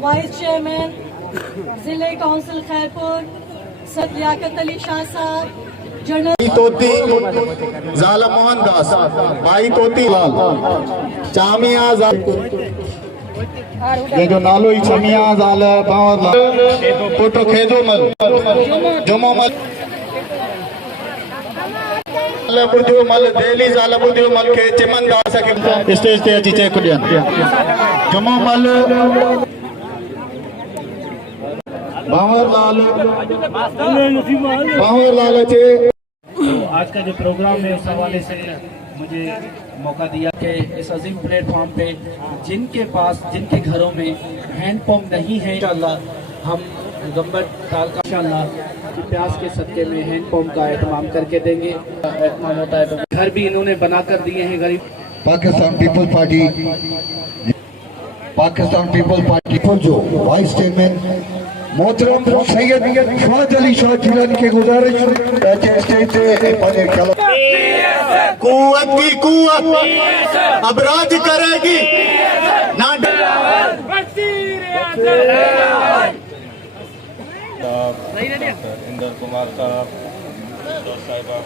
Vice chairman जिले council Khairpur sir Liaquat Ali Shah साहब, general तोती ज़ाला मोहन दास, भाई तोती लाल, चामिया ये जो नालो ही चामिया ज़ाल पुटो खेजो मल जुमो मल बुद्धू मल देली ज़ाल बुद्धू मल के चिमन दास के स्टेज ते अची चेक दियन जुमो मल बावर लाल चे। आज का जो प्रोग्राम है उस हवाले से मुझे मौका दिया कि इस अजीम प्लेटफॉर्म पे जिनके पास जिनके घरों में हैंडपम्प नहीं है, इंशाअल्लाह हम गंबर ताल का इंशाअल्लाह कि प्यास के सदके में हैंडपम्प का एहतमाम करके देंगे। एहतमाम होता है तो घर भी इन्होंने बना कर दिए हैं गरीब। पाकिस्तान पीपल पार्टी जो वाइस चेयरमैन मोहतरम सैयद फहद अली शाह जिलानी के गुजारिश कुव्वत की कुव्वत अब राज करेगी ना इंदर कुमार साहब साहिबा